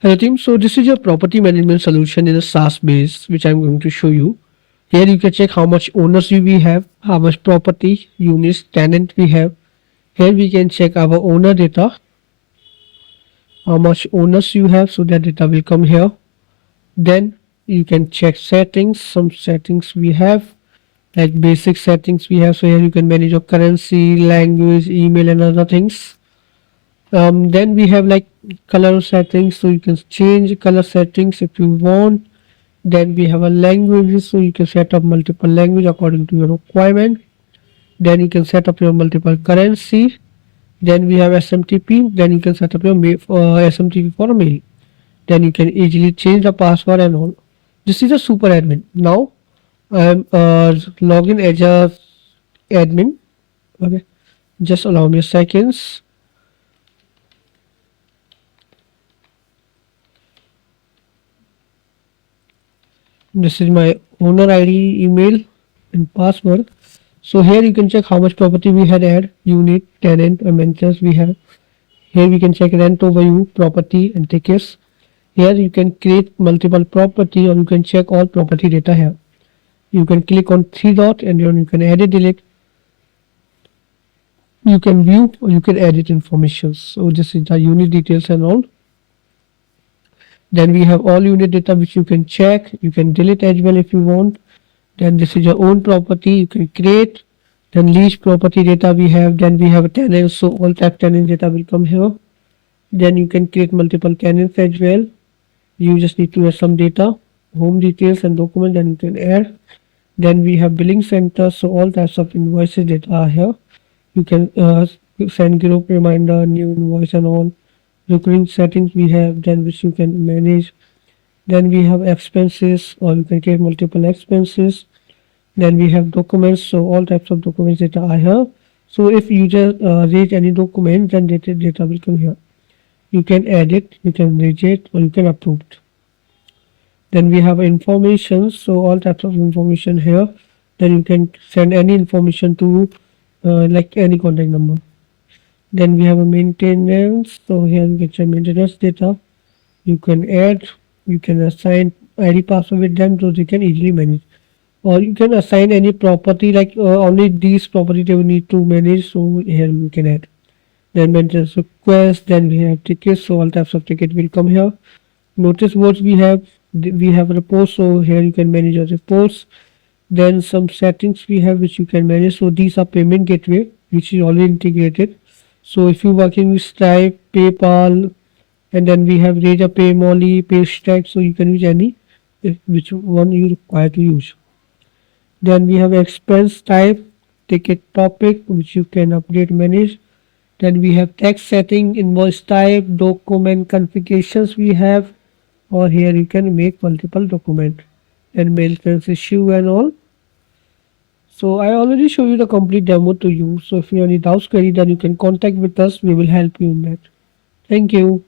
Hello team, so this is your property management solution in a SaaS base which I'm going to show you. Here you can check how much owners we have, how much property, units, tenant we have. Here we can check our owner data, how much owners you have, so that data will come here. Then you can check settings, some settings we have, like basic settings we have. So here you can manage your currency, language, email and other things. Then we have like color settings, so you can change color settings if you want. Then we have a language, so you can set up multiple language according to your requirement. Then you can set up your multiple currency. Then we have SMTP. Then you can set up your SMTP for a mail. Then you can easily change the password and all. This is a super admin. Now I am login as a admin. Okay, just allow me a seconds. This is my owner ID, email and password. So here you can check how much property we had add, unit, tenant, amenities we have. Here we can check rent overview, property and tickets. Here you can create multiple property, or you can check all property data here. You can click on three dot and then you can edit, delete. You can view or you can edit information. So this is the unit details and all. Then we have all unit data which you can check. You can delete as well if you want. Then this is your own property, you can create. Then lease property data we have. Then we have a tenant, so all type tenant data will come here. Then you can create multiple tenants as well. You just need to add some data, home details and document, then you can add. Then we have billing center, so all types of invoices data are here. You can send group reminder, new invoice and all. Recurring settings we have, then which you can manage. Then we have expenses, or you can create multiple expenses. Then we have documents, so all types of documents data are here. So if you just read any document, then data will come here. You can edit, you can reject, or you can approve it. Then we have information, so all types of information here. Then you can send any information to like any contact number. Then we have a maintenance, so here you can check maintenance data. You can add, you can assign ID password with them, so they can easily manage. Or you can assign any property, like only these property they will need to manage, so here you can add. Then maintenance request, then we have tickets, so all types of ticket will come here. Notice boards we have reports, so here you can manage your reports. Then some settings we have which you can manage, so these are payment gateway which is already integrated. So if you working with Stripe, PayPal, and then we have Razorpay, Molly, Paystack, so you can use any which one you require to use. Then we have expense type, ticket topic which you can update, manage. Then we have text setting, invoice type, document configurations we have, or here you can make multiple document and maintenance issue and all. So I already show you the complete demo to you. So if you have any doubts, query, then you can contact with us. We will help you in that. Thank you.